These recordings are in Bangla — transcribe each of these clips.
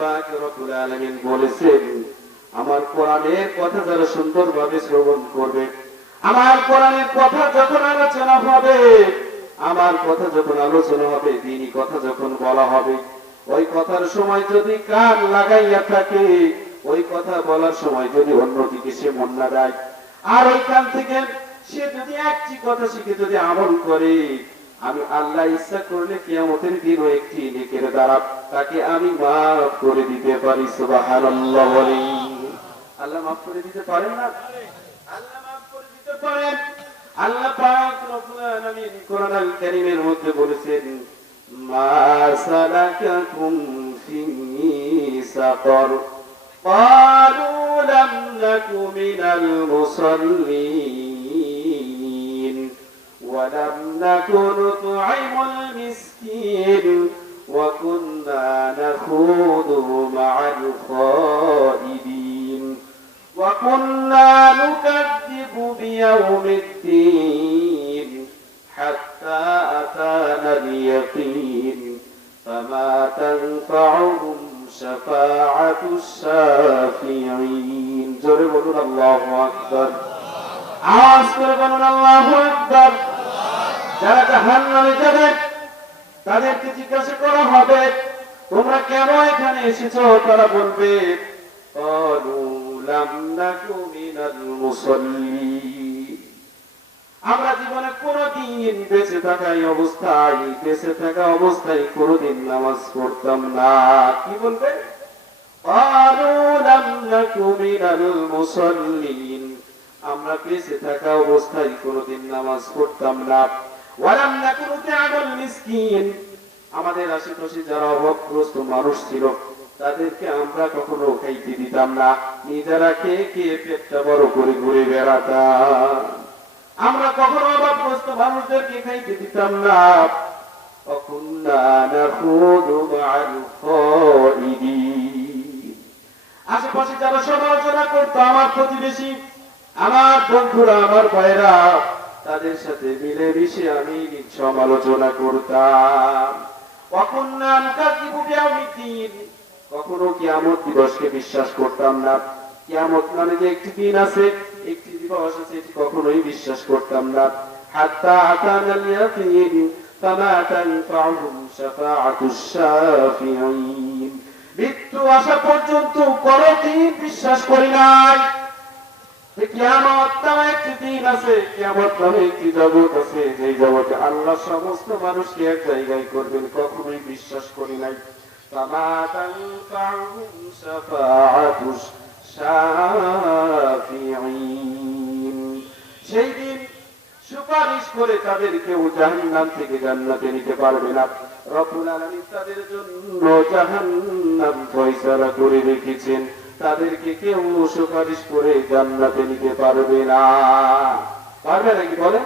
পাক রব্বুল আলামিন বলেছেন, আমার কোরআনের কথা যারা সুন্দরভাবে শ্রবণ করবে, আমার কোরআনের কথা যখন আলোচনা হবে, আমার কথা যখন আলোচনা হবে, দ্বীনি কথা যখন বলা হবে, ওই কথার সময় যদি কান লাগাইয়া থাকে, ওই কথা বলার সময় যদি অন্যদিকে সে মন না দেয়, আর ওই কান থেকে সে যদি একটি কথা শিখে যদি আমল করে, আমি আল্লাহ ইচ্ছা করলে কিয়ামতের দিন ওই একটি নেকের দ্বারা তাকে আমি মাফ করে দিতে পারি। সুবহানাল্লাহ বলি। আল্লাহ মাফ করে দিতে পারেন না? আল্লাহ মাফ করে দিতে পারেন। আল্লাহ পাক রব্বুল আলামিন কোরআনুল কারীমের মধ্যে বলেছেন, মা সালাকাকুম ফি সাকার ক্বালু লাম নাকু মিনাল মুসাল্লিন ওয়া লাম নাকু নুত'ইমুল মিসকিন ওয়া কুন্না নাখুদু মা'আল খাইদিন ওয়া কুন্না নুকাযযিবু বিয়াউমিদ্দিন হাত্তা আতানাল ইয়াকিন ফামা তানফা'ুহুম শাফাআতুশ শাফিঈন। জোরে বলুন আল্লাহু আকবার। আওয়াজ করে বলুন আল্লাহু আকবার। যারা জাহান্নামে যাবে তাদেরকে জিজ্ঞাসা করা হবে, তোমরা কেন এখানে এসেছো? তারা বলবে, ক্বালু লাম নাকু মিনাল মুসাল্লিন, আমরা জীবনে কোনদিন বেঁচে থাকা অবস্থায় কোনদিন নামাজ পড়তাম না। কি বলবে? ক্বালু লাম নাকু মিনাল মুসাল্লিন, আমরা বেঁচে থাকা অবস্থায় কোনদিন নামাজ পড়তাম না। ওয়া লাম নাকু নুত'ইমুল মিসকিন, আমাদের আশেপাশে যারা অভাবগ্রস্ত মানুষ ছিল তাদেরকে আমরা কখনো খাইতে দিতাম না, নিজেরা খেয়ে খেয়ে পেটটা বড় করে ঘুরে বেড়াতাম। আমরা কখনো অভাবগ্রস্ত মানুষদেরকে খাইতে দিতাম না। ওয়াকুন্না নাখুদু মা'আল খাইদিন, আশেপাশে যারা সমালোচনা করতো, আমার প্রতিবেশী, আমার বন্ধুরা, আমার ভাইরা, তাদের সাথে মিলেমিশে আমি সমালোচনা করতাম। ওয়াকুন্না নুকাযযিবু বিয়াউমিদ্দিন, কখনো কিয়ামত দিবসকে বিশ্বাস করতাম না। কিয়ামত মানে যে একটি দিন আছে, একটি দিবস আছে, এটি কখনোই বিশ্বাস করতাম না। হাত্তা আতানাল ইয়াকিন ফামা তানফা'ুহুম শাফাআতুশ শাফিঈন, মৃত্যু আসা পর্যন্ত কোনদিন বিশ্বাস করি নাই যে কিয়ামত নামে একটি দিন আছে, কিয়ামত নামে একটি জগৎ আছে, যে জগতে আল্লাহ সমস্ত মানুষকে এক জায়গায় করবেন, কখনোই বিশ্বাস করি নাই। ফামা তানফা'ুহুম শাফাআতুশ শাফিঈন, সেই দিন সুপারিশ করে তাদের কেউ জাহান্নাম থেকে জান্নাতে নিতে পারবে না। রব্বুল আলামিন তাদের জন্য জাহান্নাম ফয়সালা করে রেখেছেন, তাদেরকে কেউ সুপারিশ করে জান্নাতে নিতে পারবে না। পারবে নাকি বলেন?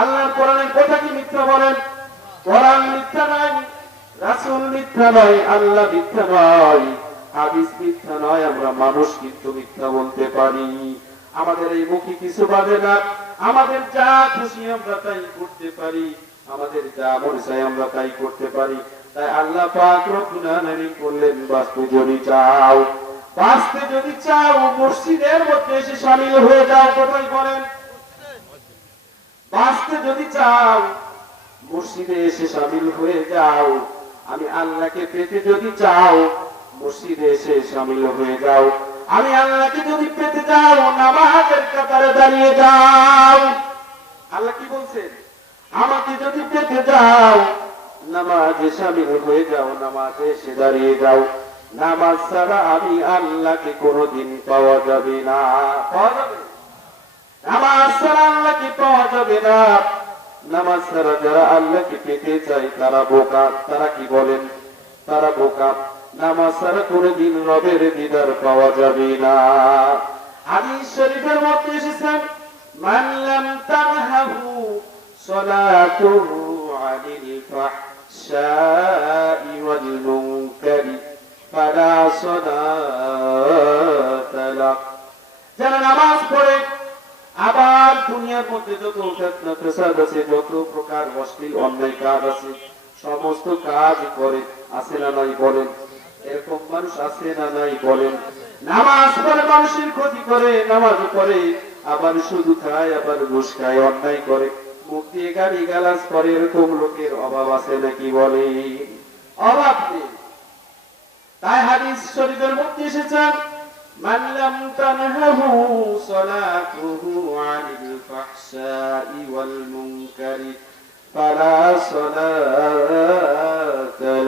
আল্লাহর কোরআনের কথা কি মিথ্যা বলেন? কোরআন মিথ্যা নয়, রাসূল মিথ্যা নয়, আল্লাহ মিথ্যা নয়, হাদিস মিথ্যা নয়, আমরা মানুষ কিন্তু মিথ্যা বলতে পারি। আমাদের এই মুখে কিছু বাধে না, আমাদের যা খুশি আমরা তাই করতে পারি, আমাদের যা মনে চায় আমরা তাই করতে পারি। তাই আল্লাহ পাক রব্বুল আলামিন বললেন, বাঁচতে যদি চাও মসজিদের মধ্যে এসে শামিল হয়ে যাও। কোথায় বলেন? বাঁচতে যদি চাও মসজিদে এসে শামিল হয়ে যাও। আমি আল্লাহকে পেতে যদি চাও মসজিদে এসে শামিল হয়ে যাও। আমি আল্লাহকে যদি পেতে যাও নামাজের কাতারে দাঁড়িয়ে যাও। আল্লাহ কি বলছেন? আমাকে যদি পেতে যাও নামাজে শামিল হয়ে যাও, নামাজে এসে দাঁড়িয়ে যাও। নামাজ ছাড়া আমি আল্লাহকে কোনোদিন পাওয়া যাবে না। পাওয়া যাবে? নামাজ ছাড়া আল্লাহকে পাওয়া যাবে না। নামাজ ছাড়া যারা আল্লাহকে পেতে চায় তারা বোকা। তারা কি বলেন? তারা বোকা। নামাজ ছাড়া কোনোদিন রবের দিদার পাওয়া যাবে না। হাদিস শরীফের মধ্যে এসেছে, মান লাম তানহাহু সালাতুহু আনিল ফাহশাই ওয়াল মুনকারি ফালা সালাতা লাহ। যারা নামাজ পড়ে আবার দুনিয়ার মধ্যে যত ফিতনা ফাসাদ আছে, যত প্রকার অশ্লীল অন্যায় কাজ আছে, সমস্ত কাজ করে, আছে না নাই বলেন? এরকম মানুষ আছে না নাই বলেন? নামাজ পড়ে মানুষের ক্ষতি করে, নামাজ পড়ে আবার শুধু খায়, আবার ঘুষ খায়, অন্যায় করে, মুখ দিয়ে গালি গালাজ করে, এরকম লোকের অভাব আছে নাকি বলে? অভাব নেই। তাই হাদিস শরীফের মধ্যে এসেছে, মান লাম তানহাহু সালাতুহু আনিল ফাহশাই ওয়াল মুনকারি ফালা সালাতা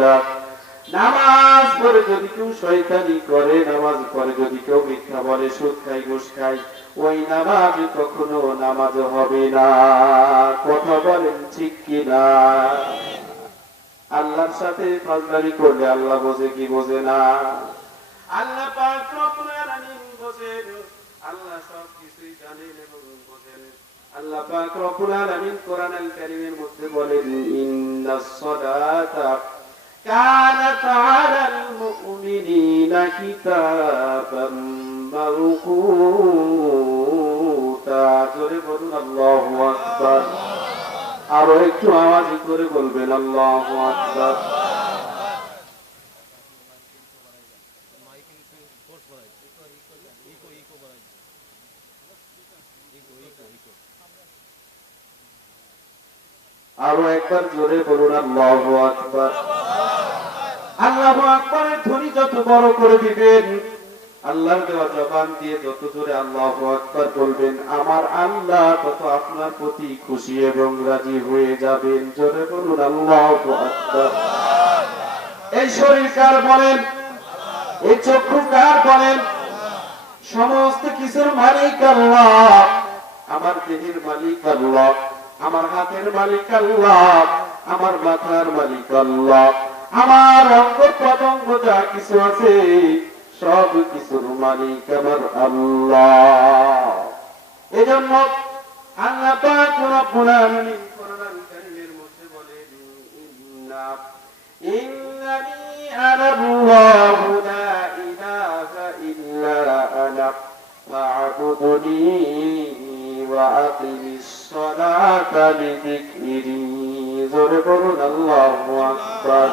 লাহ। নামাজ পড়ে যদি কেউ শয়তানি করে, নামাজ পড়ে যদি কেউ মিথ্যা বলে, সুদ খায়, ঘুষ খায়, ওই নামাজ কখনো নামাজ হবে না। কথা বলেন ঠিক কিনা? আল্লাহর সাথে ফাজলামি করলে আল্লাহ বোঝে কি বোঝে না? আল্লাহ পাক রব্বুল আলামিন বোঝেন, আল্লাহ সব কিছুই জানেন এবং বোঝেন। আল্লাহ পাক রব্বুল আলামিন কোরআনুল কারীমের মধ্যে বলেন, ইন্নাস সালাতা কানাত আলাল মুমিনিনা কিতাবাম মাওকুতা। জোরে বলুন আল্লাহু আকবার। আরো একটু আওয়াজ করে বলবেন আল্লাহু আকবার। আরো একবার জোরে বলুন আল্লাহু আকবার। আল্লাহু আকবারের ধ্বনি যত বড় করে দিবেন, আল্লাহর দেওয়া জবান দিয়ে যত জোরে আল্লাহু আকবার বলবেন, আমার আল্লাহ তত আপনার প্রতি খুশি এবং রাজি হয়ে যাবেন। জোরে বলুন আল্লাহু আকবার। এই শরীর কার বলেন? এই চক্ষু কার বলেন? সমস্ত কিছুর মালিক আল্লাহ। আমার দেহের মালিক আল্লাহ, আমার হাতের মালিক আল্লাহ, আমার মাথার মালিক আল্লাহ, আমার অঙ্গ প্রত্যঙ্গ যা কিছু আছে সব কিছুর মালিক আমার আল্লাহ। এজন্য আল্লাহ পাক রব্বুল আলামিন কোরআনুল কারীমের মধ্যে বলেন, ইন্নানি আনাল্লাহু লা ইলাহা ইল্লা আনা ফা'বুদনি ওয়া আকিমিস সালাতা লিযিকরি। জোরে বলুন আল্লাহু আকবার।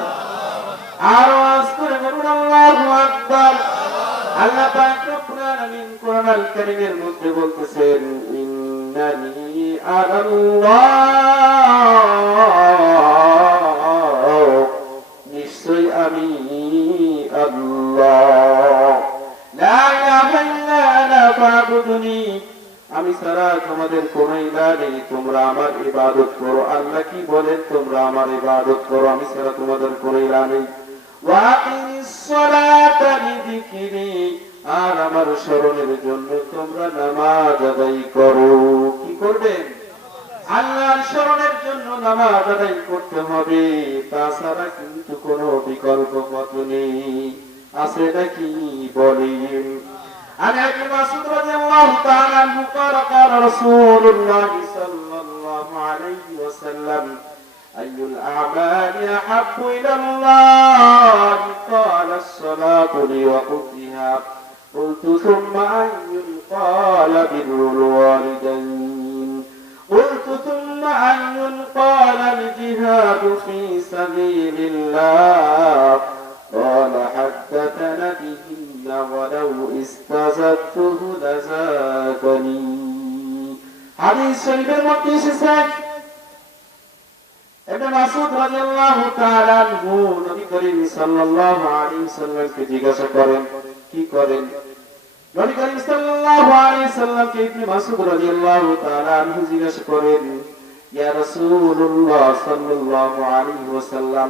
আওয়াজ করে বলুন আল্লাহু আকবার। আল্লাহ পাক রব্বুল আলামিন কোরআনুল কারীমের মধ্যে বলতেছেন, ইন্নানি আনাল্লাহ, নিশ্চয় আমি আল্লাহ, লা ইলাহা ইল্লা আনা ফা'বুদনি, আমি ছাড়া তোমাদের কোন ইলাহ নেই, তোমরা আমার ইবাদত করো। আল্লাহ কি বলেন? তোমরা আমার ইবাদত করো, আমি ছাড়া তোমাদের কোন ইলাহ নেই। ওয়া আকিমিস সালাতা লিযিকরি, আর আমার স্মরণের জন্য তোমরা নামাজ আদায় করো। কি করবেন? আল্লাহর স্মরণের জন্য নামাজ আদায় করতে হবে, তাছাড়া কিন্তু কোনো বিকল্প পথ নেই। আছে নাকি বলেন? عن ابي مسعود رضي الله تعالى عنه قال قال رسول الله صلى الله عليه وسلم اي الاعمال احب الى الله قال الصلاه لوقتها قلت ثم اي قال بر الوالدين قلت ثم اي قال الجهاد في سبيل الله قال حدثنا به ولو استزدته لزادني। হাদিস শরীফের মধ্যে এসেছে, ইবনে মাসউদ রাদিয়াল্লাহু তাআলা আনহু নবী করিম সাল্লাল্লাহু আলাইহি ওয়াসাল্লামকে জিজ্ঞাসা করেন, কি করেন? নবী করিম সাল্লাল্লাহু আলাইহি ওয়াসাল্লামকে ইবনে মাসউদ রাদিয়াল্লাহু তাআলা আনহু জিজ্ঞাসা করেন, ইয়া রাসূলুল্লাহ সাল্লাল্লাহু আলাইহি ওয়াসাল্লাম,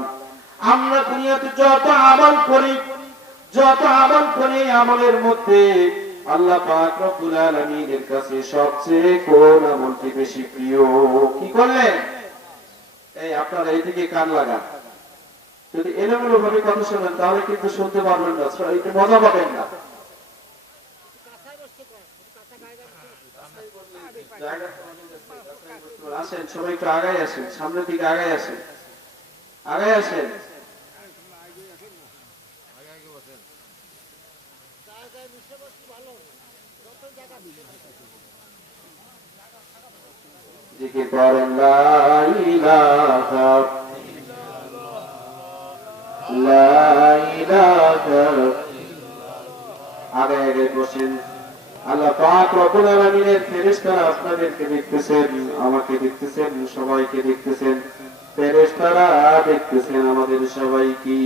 আমরা দুনিয়াতে যত আমল করি, যত আমল করি, আমলের মধ্যে আল্লাহ পাক রব্বুল আলামিনের কাছে সবচেয়ে কোন আমলটি বেশি প্রিয়? কি করলেন? এই আপনারা এইদিকে কান লাগান। যদি এলোমেলো ভাবে কথা শোনেন তাহলে কিন্তু শুনতে পারবেন না, একটু মজা পাবেন না। আসেন সবাই একটু আগায় আসেন, সামনের দিকে আগায় আসেন, আগায় আসেন। জিকির করেন লা ইলাহা ইল্লাল্লাহ, লা ইলাহা আগে আগে বসেন। আল্লাহ পাক রব্বুল আলামিনের ফেরেশতারা আপনাদেরকে দেখতেছেন, আমাকে দেখতেছেন, সবাইকে দেখতেছেন। ফেরেশতারা দেখতেছেন আমাদের সবাইকে।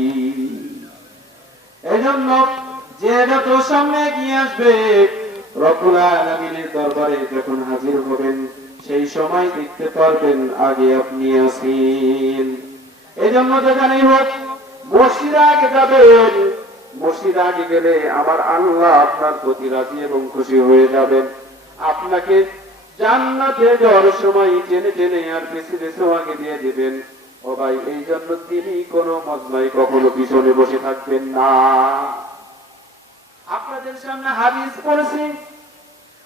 এজন্য যে যত সামনে গিয়ে আসবে রব্বুল আলামিনের দরবারে যখন হাজির হবেন সেই সময় দেখতে পারবেন আগে আপনি আছেন। এজন্য যেখানেই হোক মসজিদে আগে যাবেন। মসজিদে আগে গেলে আমার আল্লাহ আপনার প্রতি রাজি এবং খুশি হয়ে যাবেন। আপনাকে জান্নাতে যাওয়ার সময় টেনে টেনে আর বেশি বেশি আগে দিয়ে দিবেন। ও ভাই, এই জন্য তিনি কোনো মজমায় কখনো পিছনে বসে থাকবেন না। আপনাদের সামনে হাদিস পড়েছি।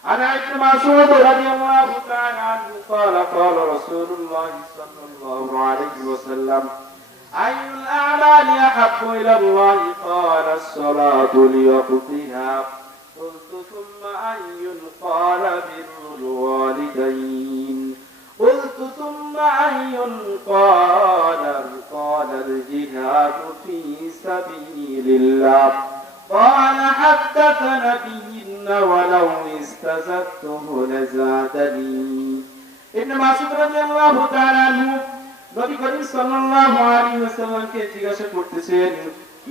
عن ابن مسعود رضي الله تعالى عنه قال قال رسول الله صلى الله عليه وسلم أي الأعمال أحب إلى الله قال الصلاة لوقتها قلت ثم أي قال بر الوالدين قلت ثم أي قال الجهاد في سبيل الله قال حدث نبينا ولو استزدته لزادني ابن مسعود رضي الله تعالى عنه নবী করিম সাল্লাল্লাহু আলাইহি ওয়াসাল্লামকে জিজ্ঞাসা করতেছেন,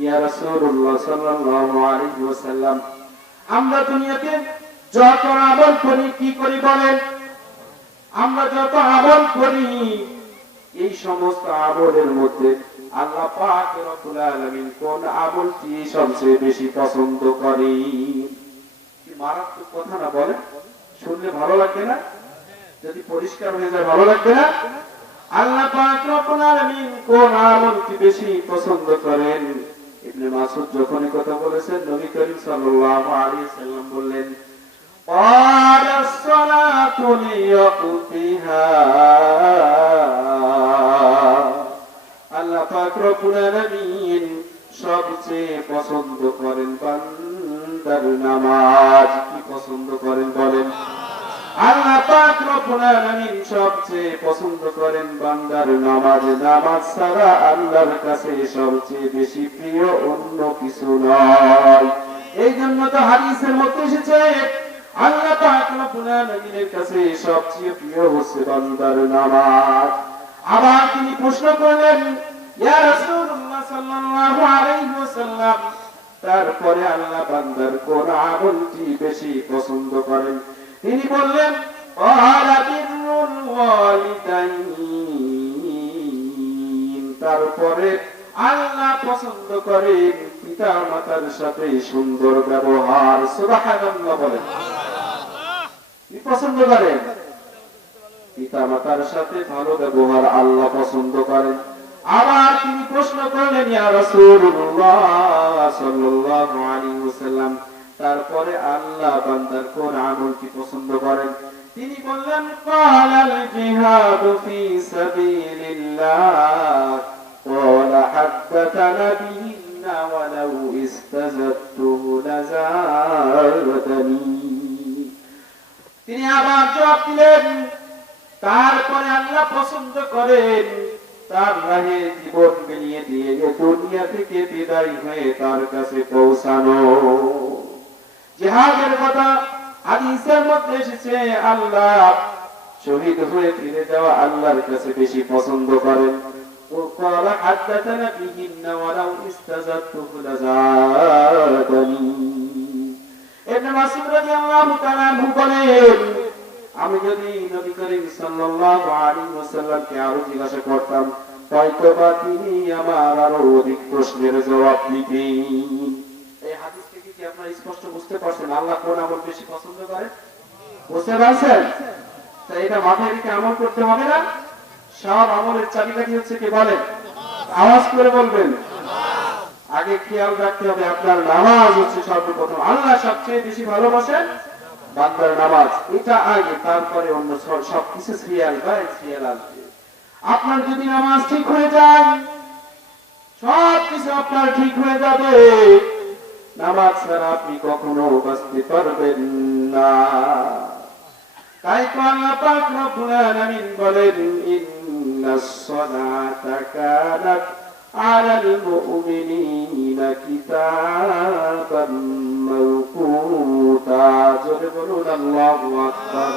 ইয়া রাসূলুল্লাহ সাল্লাল্লাহু আলাইহি ওয়াসাল্লাম, আমরা দুনিয়াতে যত আমল করি কি করি বলেন? আমরা যত আমল করি এই সমস্ত আমলের মধ্যে আল্লাহ পাক রব্বুল আলামিন কোন আমলটি সবচেয়ে বেশি পছন্দ করেন? কি মারাত্মক কথা না বলেন? শুনলে ভালো লাগবে না? যদি পরিষ্কার হয়ে যায় ভালো লাগবে না? আল্লাহ পাক রব্বুল আলামিন কোন আমলটি বেশি পছন্দ করেন? ইবনে মাসউদ যখন এই কথা বলেছেন নবী করিম সাল্লাল্লাহু আলাইহি ওয়াসাল্লাম বললেন, ক্বালাস সালাতু লিওয়াক্তিহা। আল্লাহ পাক রব্বুল আলামিন সবচেয়ে পছন্দ করেন বান্দার নামাজ। কি পছন্দ করেন বলেন? আল্লাহ পাক রব্বুল আলামিন সবচেয়ে পছন্দ করেন বান্দার নামাজ। নামাজ ছাড়া আল্লাহর কাছে সবচেয়ে বেশি প্রিয় অন্য কিছু নয়। এই জন্য তো হাদিসের মধ্যে এসেছে আল্লাহ পাক রব্বুল আলামিনের কাছে সবচেয়ে প্রিয় হচ্ছে বান্দার নামাজ। আবার তিনি প্রশ্ন করলেন, ইয়া রাসূলুল্লাহ সাল্লাল্লাহু আলাইহি ওয়াসাল্লাম, তারপরে আল্লাহ বান্দার কোন আমলটি বেশি পছন্দ করেন? তিনি বললেন, ক্বালা বিররুল ওয়ালিদাইন। তারপরে আল্লাহ পছন্দ করেন পিতা মাতার সাথে সুন্দর ব্যবহার। সুবহানাল্লাহ বলেন। কি পছন্দ করেন? পিতা মাতার সাথে ভালো ব্যবহার আল্লাহ পছন্দ করেন। আবার তিনি প্রশ্ন করলেন, ইয়া রাসূলুল্লাহ সাল্লাল্লাহু আলাইহি ওয়াসাল্লাম, তারপরে আল্লাহ বান্দার কোন আমলটি পছন্দ করেন? তিনি বললেন, ক্বালাল জিহাদু ফি সাবিলিল্লাহ ক্বালা হাদাতানা বিহিন্না ওয়ালাউ ইস্তাযাদতুহু লাযাদানি। তিনি আবার জবাব দিলেন, তারপরে আল্লাহ পছন্দ করেন তার রাহে জীবন বিলিয়ে দিয়ে দুনিয়া থেকে বিদায় হয়ে তার কাছে পৌঁছানো। জিহাদের কথা হাদিসের মধ্যে এসেছে, আল্লাহ শহীদ হয়ে ফিরে যাওয়া আল্লাহর কাছে বেশি পছন্দ করেন। وقال حدثنا بهن ولو استزدته لزادني। ইবনে মাসউদ রাদিয়াল্লাহু তাআলা আনহু বলেন, আমি যদি নবী করিম সাল্লাল্লাহু আলাইহি ওয়াসাল্লামকে আরো জিজ্ঞাসা করতাম হয়তোবা তিনি আমার আরো অধিক প্রশ্নের জবাব দিতেন। এই হাদিস থেকে কি আপনারা স্পষ্ট বুঝতে পারছেন আল্লাহ কোন আমল বেশি পছন্দ করেন? বুঝতে পারছেন? তাই এটা মাথায় রেখে আমল করতে হবে না? সব আমলের চাবিকাঠি হচ্ছে কি বলেন? আওয়াজ করে বলবেন। আগে খেয়াল রাখতে হবে আপনার নামাজ হচ্ছে সর্বপ্রথম। আল্লাহ সবচেয়ে বেশি ভালোবাসেন বান্দার নামাজ, এটা আগে, তারপরে অন্য সবকিছু সিরিয়াল বাই সিরিয়াল আসবে। আপনার যদি নামাজ ঠিক হয়ে যায় সবকিছু আপনার ঠিক হয়ে যাবে। নামাজ ছাড়া আপনি কখনো বাঁচতে পারবেন না। তাই তো আল্লাহ পাক রব্বুল আলামিন বলেন, ইন্নাস সালাতা কানাত আলাল মুমিনিনা কিতাবান মাওকুতা। জোরে বলুন আল্লাহু আকবার।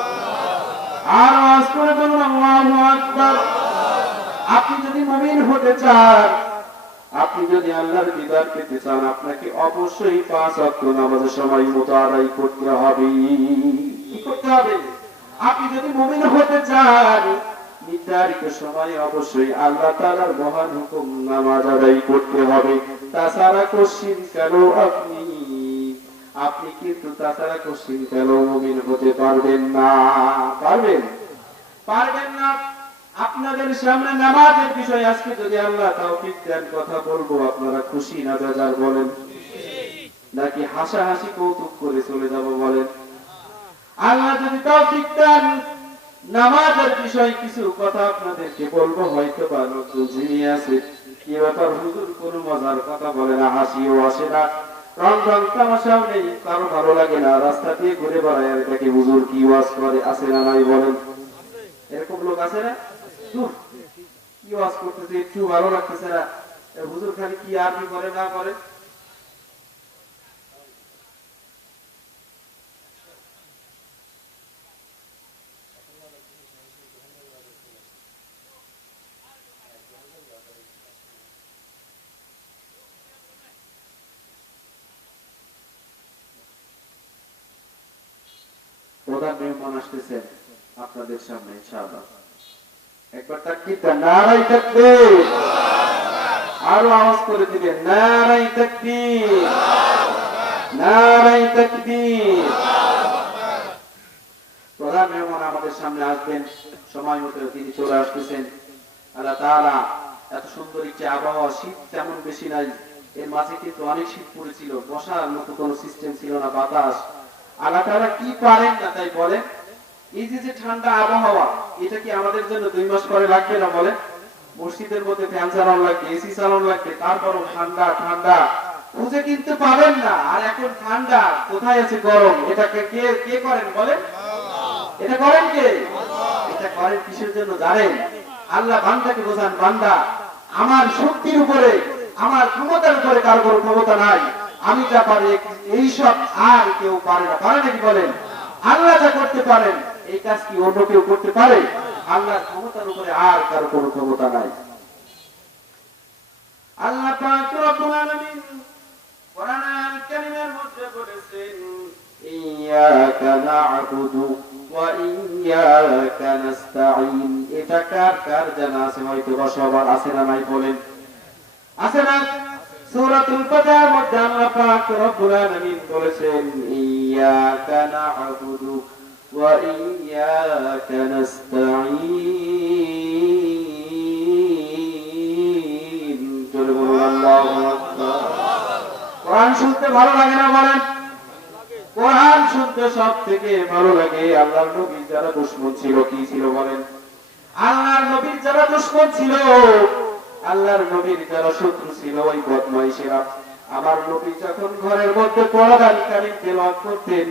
আর আওয়াজ করে বলুন আল্লাহু আকবার। আপনি যদি মুমিন হতে চান, আপনি যদি আল্লাহর দিদার পেতে চান, আপনাকে অবশ্যই 5 ওয়াক্ত নামাজের সময় মতো আদায় করতে হবে। কি করতে হবে? আপনি যদি মুমিন হতে চান, নির্ধারিত সময়ে অবশ্যই আল্লাহ তাআলার মহান হুকুম নামাজ আদায় করতে হবে। তাছাড়া কোশ্চিন কেন আপনি কিন্তু তাছাড়া কোশ্চিন কেন মুমিন হতে পারবেন না? পারবেন না। আপনাদের সামনে নামাজের বিষয় আজকে যদি আল্লাহ তৌফিক দেন, কথা বলবো, আপনারা খুশি না বেজার বলেন? নাকি হাসাহাসি কৌতুক করে চলে যাব বলেন? আল্লাহ যদি তৌফিক দেন, নামাজের বিষয় কিছু কথা আপনাদেরকে বলবো। হয়তো বা নতুন যিনি আছে, কি ব্যাপার হুজুর কোনো মজার কথা বলে না, হাসিও আসে না, রং রং তামাশাও নেই, কারো ভালো লাগে না, রাস্তা দিয়ে ঘুরে বেড়ায় আর এটাকে হুজুর কি ওয়াজ করে, আছে না নাই বলেন? এরকম লোক আছে না? কি ওয়াজ করতেছে, একটু ভালো লাগতেছে না, হুজুর খালি কি আরবি করে না করে। প্রধান মেহমান আসতেছেন আপনাদের সামনে ইনশাআল্লাহ। একবার তাকবীর দেন, নারায়ে তাকবীর। আরো আওয়াজ করে দিবেন, নারায়ে তাকবীর, নারায়ে তাকবীর। প্রধান মেহমান আমাদের সামনে আসবেন, সময় মতো তিনি চলে আসতেছেন। আল্লাহ তাআলা এত সুন্দর একটি আবহাওয়া, শীত তেমন বেশি নাই, এর মাঝে কিন্তু অনেক শীত পড়েছিল, বসার মতো কোনো সিস্টেম ছিল না, বাতাস। আল্লাহ তাআলা কি পারেন না তাই বলেন? এই যে ঠান্ডা আবহাওয়া, এটা কি আমাদের জন্য 2 মাস পরে লাগবে না বলেন? মসজিদের মধ্যে ফ্যান চালানো লাগবে, এসি চালানো লাগবে, তারপরও ঠান্ডা ঠান্ডা খুঁজে কিনতে পাবেন না। আর এখন ঠান্ডা, কোথায় আছে গরম? এটাকে কে করেন বলেন? এটা করেন কে? এটা করেন কিসের জন্য জানেন? আল্লাহ বান্দাকে বোঝান, বান্দা আমার শক্তির উপরে, আমার ক্ষমতার উপরে কারো কোনো ক্ষমতা নাই, আমি যা পারি এইসব আর কেউ পারে না। পারে নাকি বলেন? আল্লাহ যা করতে পারেন এই কাজ কি অন্য কেউ করতে পারে? আল্লাহর ক্ষমতার উপরে আর কারো কোনো ক্ষমতা নাই। আল্লাহ পাক রব্বুল আলামিন কোরআনুল কারীমের মধ্যে বলেছেন, ইয়াকা না'বুদু ওয়া ইয়াকা নাস্তাঈন। এটা কার জানা আছে? হয়তো বা সবার আছে না নাই বলেন? আছে না? সূরাতুল ফাতিহার মধ্যে আল্লাহ পাক রব্বুল আলামিন বলেছেন, ইয়াকা না'বুদু ওয়া ইয়াকা নাস্তাঈন। জোরে বলুন আল্লাহু আকবার। কোরআন শুনতে ভালো লাগে না বলেন? কোরআন শুনতে সবথেকে ভালো লাগে। আল্লাহর নবী যারা দুশমন ছিল, কি ছিল বলেন? আল্লাহর নবীর যারা দুশমন ছিল, আল্লাহর নবীর যারা শত্রু ছিল, ওই বদমাইশেরা আমার নবী যখন ঘরের মধ্যে কোরআনুল কারীম তেলাওয়াত করতেন,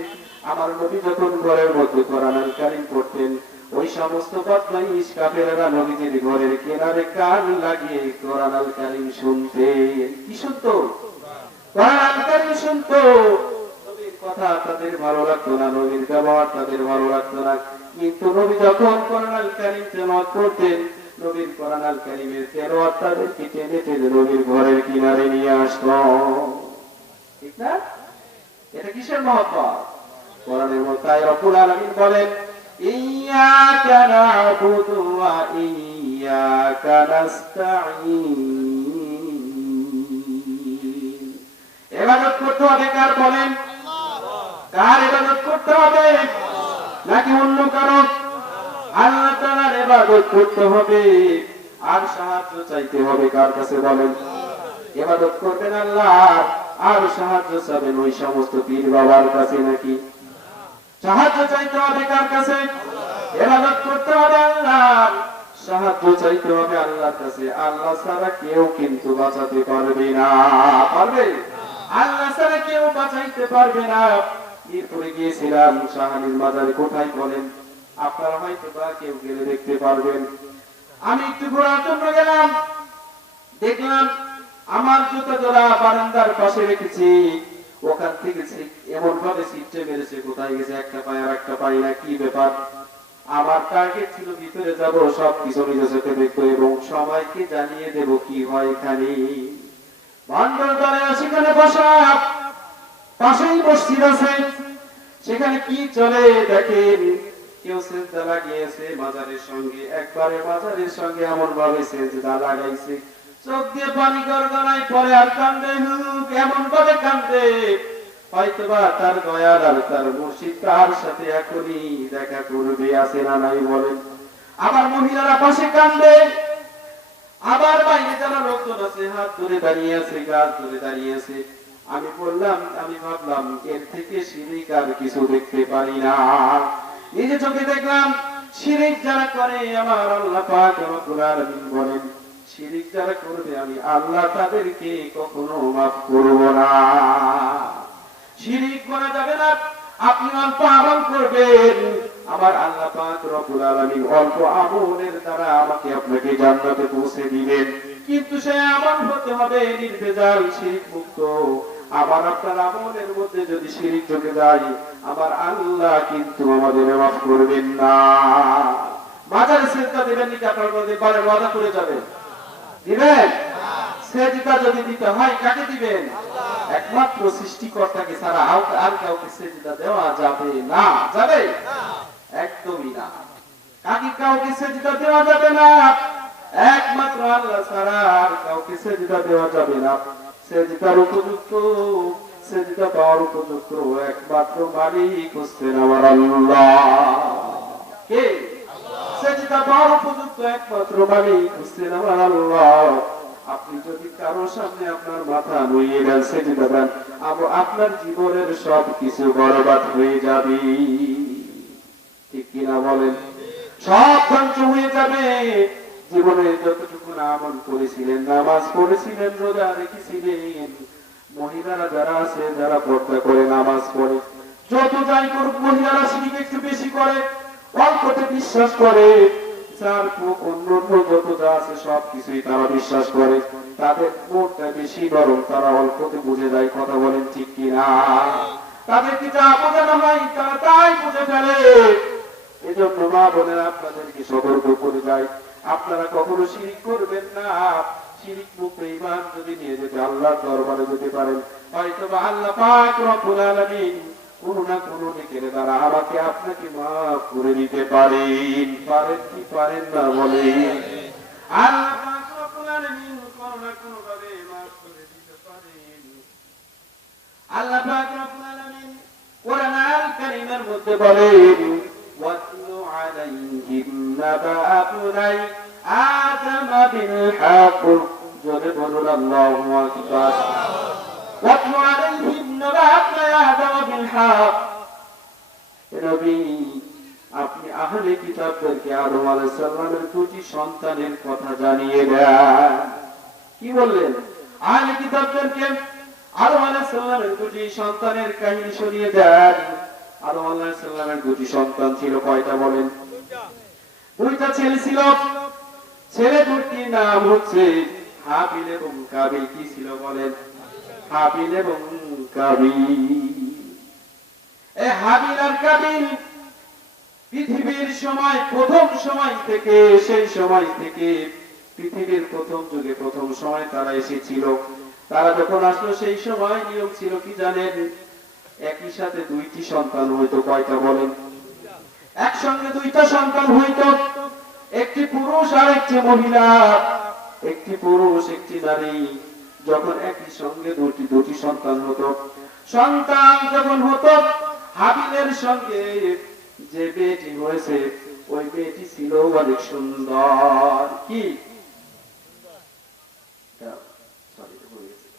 আমার নবী যখন ঘরের মধ্যে কোরআনুল কারীম পড়তেন, ওই সমস্ত বদমাইশ কাফেররা নবীজির ঘরের কিনারে কান লাগিয়ে কোরআনুল কারীম শুনতেন। কি শুনতো? কোরআনুল কারীম শুনতো। নবীর কথা তাদের ভালো লাগতো না, নবীর ব্যবহার তাদের ভালো লাগতো না, কিন্তু নবী যখন কোরআনুল কারীম তেলাওয়াত করতেন, নবীর কোরআনুল কারীমের তেলাওয়াত তাদেরকে টেনে টেনে নবীর ঘরের কিনারে নিয়ে আসতো। ঠিক না? এটা কিসের মহব্বত? কোরআনের মধ্যে রব্বুল আলামিন বলেন, ইয়াকা না'বুদু ওয়া ইয়াকা নাস্তাঈন। ইবাদত করতে হবে কার বলেন? কার ইবাদত করতে হবে? নাকি অন্য কারো? আল্লাহ তাআলার ইবাদত করতে হবে। আর সাহায্য চাইতে হবে কার কাছে বলেন? ইবাদত করবেন আল্লাহ, আর সাহায্য চাইবেন ওই সমস্ত পীর বাবার কাছে নাকি? সাহায্য চাইতে হবে কার কাছে? ইবাদত করতে হবে আল্লাহ, সাহায্য চাইতে হবে আল্লাহর কাছে। আল্লাহ ছাড়া কেউ কিন্তু বাঁচাতে পারবে না। পারবে? আল্লাহ ছাড়া কেউ বাঁচাইতে পারবে না। এরপরে গিয়েছিলাম শাহানির মাজারে, কোথায় বলেন? আপনারা হয়তো বা কেউ গেলে দেখতে পারবেন। আমি একটু ঘোরার জন্য গেলাম, দেখলাম আমার জুতা জোড়া বারান্দার পাশে রেখেছি, ওখান থেকে এমন ভাবে সিটে মেরেছে, কোথায় গেছে একটা পায়ে আর একটা পাই না, কি ব্যাপার। আমার টার্গেট ছিল ভিতরে যাব, সব কিছু নিজে চোখে দেখবো এবং সবাইকে জানিয়ে দেব কি হয় এখানে। মন্ডল দলে সেখানে বসা, পাশেই মসজিদ আছে, সেখানে কি চলে দেখেন, কেউ সেজদা লাগিয়েছে মাজারের সঙ্গে, একবারে মাজারের সঙ্গে এমন ভাবে সেজদা লাগাইছে, চোখ দিয়ে পানি গড়গড়ায় পরে আর কান্দে, এমন ভাবে কান্দে হয়তোবা তার দয়াল আর তার মুর্শিদ তার সাথে এখনই দেখা করবে, আছে না নাই বলেন। আবার মহিলারা পাশে কান্দে, আবার বাইরে যারা লোকজন আছে হাত ধরে দাঁড়িয়ে আছে, গাছ ধরে দাঁড়িয়ে আছে। আমি বললাম, আমি ভাবলাম এর থেকে শিরিক আর কিছু দেখতে পারি না। নিজে চোখে দেখলাম শিরিক যারা করে আমার আল্লাহ পাক রব্বুল আলামিন বলেন, শিরিক যারা করবে আমি আল্লাহ তাদেরকে কখনো মাফ করব না। শিরিক করা যাবে না, আপনি অল্প আমল করবেন, আমার আল্লাহ পাক রব্বুল আলামিন অল্প আমলের দ্বারা আমাকে আপনাকে জান্নাতে পৌঁছে দিবেন। কিন্তু সে আমল হতে হবে নির্ভেজাল শিরিক মুক্ত। আবার আপনার আমলের মধ্যে যদি শিরিক ঢুকে যায়, আমার আল্লাহ কিন্তু আমাদের মাফ করবেন না। মাজারে সিজদা দিবেন নাকি আপনার মধ্যে বারে ওয়াদা করে যাবেন? দিবেন? সিজদা যদি দিতে হয় কাকে দিবেন? একমাত্র সৃষ্টিকর্তাকে ছাড়া আর কাউকে সিজদা দেওয়া যাবে না। যাবে? একদমই না। কাকে কাউকে সিজদা দেওয়া যাবে না, একমাত্র আল্লাহ ছাড়া আর কাউকে সিজদা দেওয়া যাবে না। সিজদার উপযুক্ত, সিজদা পাওয়ার উপযুক্ত একমাত্র মালিক হচ্ছেন আমার আল্লাহ। কে? সিজদা পাওয়ার উপযুক্ত একমাত্র মালিক হচ্ছেন আমার আল্লাহ। আপনি যদি কারো সামনে আপনার মাথা নুইয়ে দেন, সিজদা দেন, আপনার জীবনের সব কিছু বরবাদ হয়ে যাবে। ঠিক কিনা বলেন? সব ধ্বংস হয়ে যাবে। জীবনে যতটুকু আমল করেছিলেন, নামাজ পড়েছিলেন, রোজা রেখেছিলেন, মহিলারা যারা আছে যারা পর্দা করে নামাজ পড়ে, যত যাই করুক মহিলারা শিরিক একটু বেশি করে, অল্পতে বিশ্বাস করে, যার অন্য যত যা আছে সব কিছুই তারা বিশ্বাস করে, তাদের মনটা বেশি নরম, তারা অল্পতে বুঝে যায়। কথা বলেন ঠিক কিনা? তাদেরকে যা বোঝানো হয় তারা তাই বুঝে ফেলে। এজন্য মা বোনেরা আপনাদেরকে সতর্ক করে যায়, আপনারা কখনো শিরিক করবেন না। শিরিক মুক্ত ঈমান যদি নিয়ে যেতে আল্লাহর দরবারে যেতে পারেন, হয়তো আল্লাহ পাক রব্বুল আলামিন কোন না কোন নেকের দ্বারা আমাকে আপনাকে মাফ করে দিতে পারেন। পারেন কি পারেন না বলেন? আল্লাহ পাক রব্বুল আলামিন কোন না কোন ভাবে মাফ করে দিতে পারেন। আল্লাহ পাক রব্বুল আলামিন কোরআন আল কারীমের মধ্যে বলেন, ওয়াতলু আলাইহিম নাবা আবনাই আদম বিল হক। জোরে বলুন আল্লাহু আকবার। ওয়াতলু আলাইহিম নাবা আবনাই আদম বিল হক। নবী, আপনি আহলে কিতাবদেরকে আদম আলাইহিস সালামের দুটি সন্তানের কথা জানিয়ে দেন। কি বললেন? আহলে কিতাবদেরকে আদম আলাইহিস সালামের দুটি সন্তানের কাহিনী শুনিয়ে দেন। আদম আলাইহিস সালামের দুটি সন্তান ছিল, কয়টা বলেন? দুইটা ছেলে ছিল। ছেলে দুটির নাম হচ্ছে হাবিল এবং কাবিল। কি ছিল বলেন? হাবিল এবং কাবিল। এই হাবিল আর কাবিল পৃথিবীর সময়, প্রথম সময় থেকে, সেই সময় থেকে পৃথিবীর প্রথম যুগে প্রথম সময় তারা এসেছিল। তারা যখন আসলো সেই সময় নিয়ম ছিল কি জানেন? একই সাথে দুইটি সন্তান হইতো। কয়টা বলেন? একসঙ্গে দুইটা সন্তান হইতো, একটি পুরুষ আর একটি মহিলা, একটি পুরুষ একটি নারী। যখন একই সঙ্গে দুটি সন্তান হতো, সন্তান যখন হতো, হাবিলের সঙ্গে যে মেয়েটি হয়েছে ওই মেয়েটি ছিল অনেক সুন্দর। কি?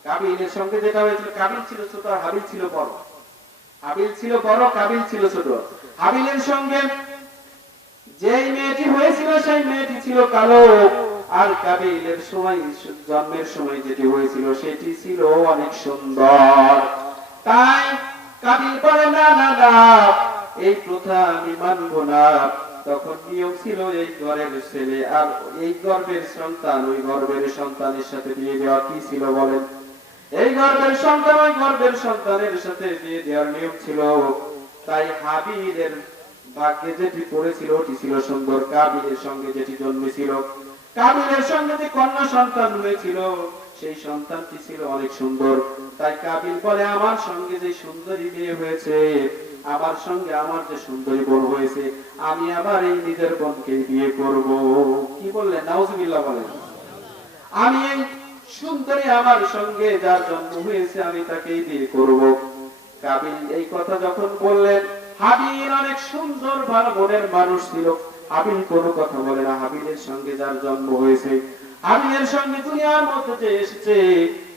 কাবিলের সঙ্গে যেটা হয়েছিল, কাবিল ছিল ছোট আর হাবিল ছিল বড়। হাবিল ছিল বড়, কাবিল ছিল ছোট। হাবিলের সঙ্গে যেই মেয়েটি হয়েছিল সেই মেয়েটি ছিল কালো, আর কাবিলের সময়, জন্মের সময় যেটি হয়েছিল সেটি ছিল অনেক সুন্দর। তাই কাবিল বলে, না না না, এই প্রথা আমি মানব না। তখন নিয়ম ছিল এই ঘরের ছেলে আর এই গর্ভের সন্তান ওই গর্ভের সন্তানের সাথে বিয়ে দেওয়া কি ছিল বলেন? এই গর্ভের সন্তান ওই গর্ভের সন্তানের সাথে বিয়ে দেওয়ার নিয়ম ছিল। তাই হাবিলের ভাগ্যে যেটি পড়েছিল ওটি ছিল সুন্দর। কাবিলের সঙ্গে যেটি জন্মেছিল, কাবিলের সঙ্গে যে কন্যা সন্তান হয়েছিল সেই সন্তানটি ছিল অনেক সুন্দর। তাই কাবিল বলে, আমার সঙ্গে যে সুন্দরী মেয়ে হয়েছে, আমার সঙ্গে আমার যে সুন্দরী বোন হয়েছে, আমি আবার এই নিজের বোনকে বিয়ে করব। কি বললেন? নাউজুবিল্লাহ বলেন। আমি এই সুন্দরী আমার সঙ্গে যার জন্ম হয়েছে আমি তাকেই বিয়ে করব। কাবিল এই কথা যখন বললেন, হাবিল অনেক সুন্দর ভালো মনের মানুষ ছিল। হাবিল কোনো কথা বলে না। হাবিলের সঙ্গে যার জন্ম হয়েছে, হাবিলের সঙ্গে দুনিয়ার মধ্যে যে এসেছে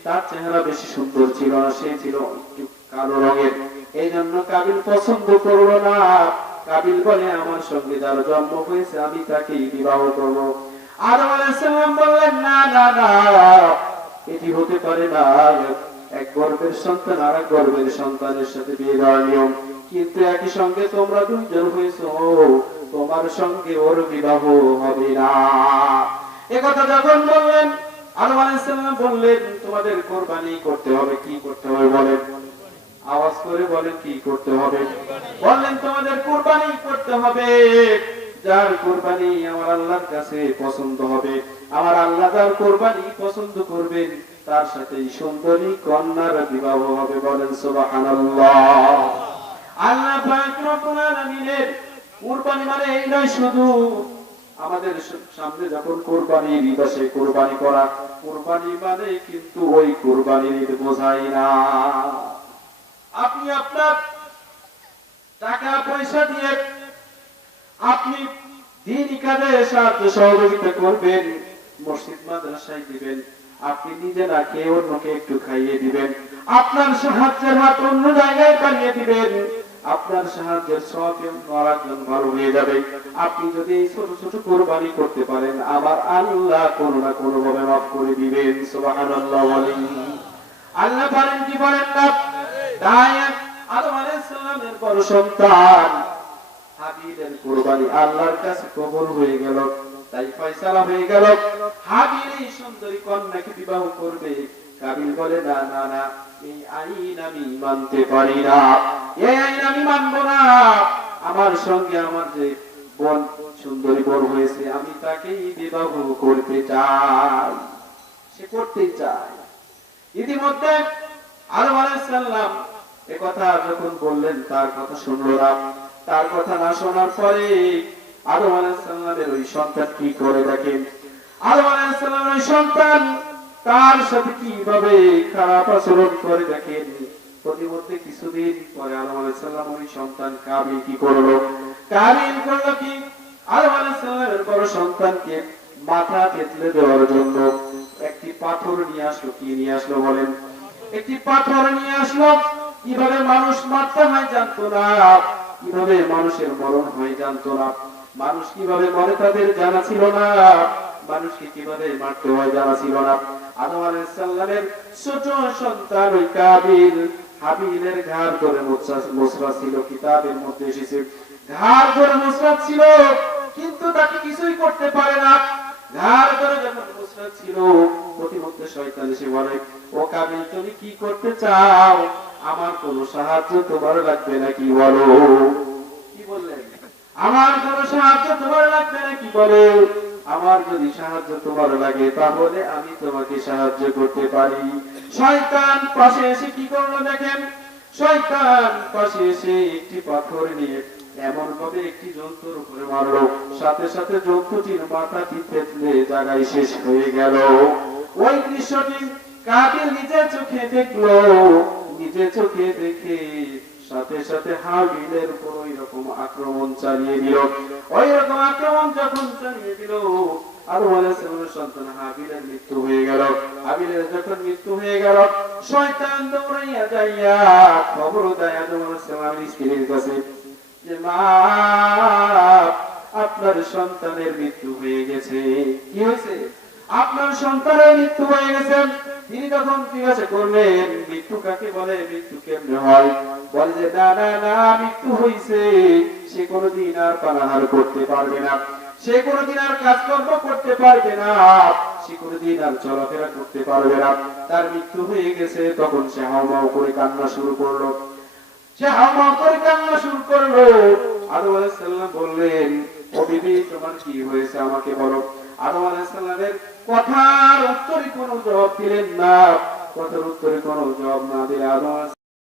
তার চেহারা বেশি সুন্দর ছিল না, সে ছিল একটু কালো রঙের। এই জন্য কাবিল পছন্দ করলো না। কাবিল বলে, আমার সঙ্গে যার জন্ম হয়েছে আমি তাকেই বিবাহ করব। আদম আলাইহিস সালাম বললেন, না না না, এটি হতে পারে না। এক গর্ভের সন্তান আর এক গর্ভের সন্তানের সাথে বিয়ে দেওয়ার নিয়ম, কিন্তু একই সঙ্গে তোমরা দুইজন হয়েছো, তোমার সঙ্গে ওর বিবাহ হবে না। একথা যখন বললেন, আদম আলাইহিস সালাম বললেন, তোমাদের কুরবানি করতে হবে। কি করতে হবে বলেন? আওয়াজ করে বলেন, কি করতে হবে? বললেন, তোমাদের কুরবানি করতে হবে। যার কুরবানি আমার আল্লাহর কাছে পছন্দ হবে, আমার আল্লাহ যার কুরবানি পছন্দ করবেন তার সাথে সুন্দরী কন্যার বিবাহ হবে। বলেন সুবহানাল্লাহ। আল্লাহ পাক রব্বুল আলামিনের কুরবানি মানে এই নয় শুধু আমাদের সামনে যখন কুরবানির ঈদ আসে কুরবানি করা। কুরবানি মানে কিন্তু ওই কুরবানির ঈদ বোঝায় না। আপনি আপনার টাকা পয়সা দিয়ে আপনি দ্বীনি কাজে সাহায্য সহযোগিতা করবেন, মসজিদ মাদ্রাসায় দিবেন, আপনি নিজে না খেয়ে অন্যকে একটু খাইয়ে দিবেন, আপনার সাহায্যের হাত অন্য জায়গায় বাড়িয়ে দিবেন, আপনার সাহায্যের সব আরেকজন ভালো হয়ে যাবে। আপনি যদি এই ছোট ছোট কুরবানি করতে পারেন, আমার আল্লাহ কোনো না কোনো ভাবে মাফ করে দিবেন। সুবহানাল্লাহ। আল্লাহ পারেন কি বলেন না? তাই আদম আলাইহিস সালামের বড় সন্তান হাবিলের কুরবানি আল্লাহর কাছে কবুল হয়ে গেল। তাই ফয়সালা হয়ে গেল, হাবিল এই সুন্দরী কন্যাকে বিবাহ করবে। কাবিল বলে, না না না, এই আইন আমি মানতে পারি না, এই আইন আমি মানব না। আমার সঙ্গে আমার যে বোন সুন্দরী বোন হয়েছে আমি তাকেই বিবাহ করতে চাই। সে করতেই চায়। ইতিমধ্যে আদম আলাইহিস সালাম একথা যখন বললেন তার কথা শুনলো না। তার কথা না শোনার পরে আদম আলাইহিস সালামের ওই সন্তান কি করে দেখেন। আদম আলাইহিস সালামের ওই সন্তান তার সাথে কিভাবে খারাপ আচরণ করে দেখেন। প্রতিমধ্যে কিছুদিন পরে আদম আলাইহিস সালাম ওই সন্তান কাবিল কি করলো? কাবিল করলো কি, আদম আলাইহিস সালামের বড় সন্তানকে মাথা থেতলে দেওয়ার জন্য একটি পাথর নিয়ে আসলো। কি নিয়ে আসলো বলেন? একটি পাথর নিয়ে আসলো। কিভাবে মানুষ মারতে হয় জানতো না, কিভাবে মানুষের মরণ হয় জানতো না, মানুষ কিভাবে মরে তাদের জানা ছিল না, মানুষকে কিভাবে মারতে হয় জানা ছিল না। আদম আলাইহিস সালামের ছোট সন্তান ওই কাবিল হাবিলের ঘাড় ধরে মোচড়া ছিল। কিতাবের মধ্যে এসেছে ঘাড় ধরে মোচড়া ছিল, কিন্তু তাকে কিছুই করতে পারে না। ঘাড় ধরে যখন মোচড়া ছিল, প্রতিমধ্যে শয়তান এসে বলে, ও কাবিল তুমি কি করতে চাও? আমার কোনো সাহায্য তোমার লাগবে নাকি বলো? কি বললেন? আমার কোনো সাহায্য তোমার লাগবে নাকি বলো? আমার যদি সাহায্য তোমার লাগে তাহলে আমি তোমাকে সাহায্য করতে পারি। শয়তান পাশে এসে কি করলো দেখেন। শয়তান পাশে এসে একটি পাথর নিয়ে এমন ভাবে একটি জন্তুর উপরে মারলো, সাথে সাথে জন্তুটির মাথাটি থেতলে জায়গায় শেষ হয়ে গেল। ওই দৃশ্যটি কাবিল নিজের চোখে দেখলো। নিজে চোখে দেখে সাথে সাথে হাবিলের উপর ওই রকম আক্রমণ চালিয়ে দিল। ওই রকম আক্রমণ যখন চালিয়ে দিল, আদম আলাইহিস সালামের সন্তান হাবিলের মৃত্যু হয়ে গেল। হাবিলের যখন মৃত্যু হয়ে গেল, শয়তান দৌড়াইয়া যাইয়া খবর দেয় আদম আলাইহিস সালামের স্ত্রীর কাছে যে মা, আপনার সন্তানের মৃত্যু হয়ে গেছে। কি হয়েছে? আপনার সন্তানের মৃত্যু হয়ে গেছে। তিনি তখন জিজ্ঞাসা করলেন, মৃত্যু কাকে বলে, মৃত্যু কেমনে হয়? বলে যে না না না, মৃত্যু হইছে, সে কোনোদিন আর পানাহার করতে পারবে না, সে কোনোদিন আর কাজকর্ম করতে পারবে না, সে কোনোদিন আর চলাফেরা করতে পারবে না, তার মৃত্যু হয়ে গেছে। তখন সে হাউমাউ করে কান্না শুরু করলো, সে হাউমাউ করে কান্না শুরু করলো। আদম আলাইহিস সালাম বললেন, ও বিবি, তোমার কি হয়েছে আমাকে বলো। আদম আলাইহিস সালামের কথার উত্তরে কোনো জবাব দিলেন না, কথার উত্তরে কোনো জবাব না দিলে আদম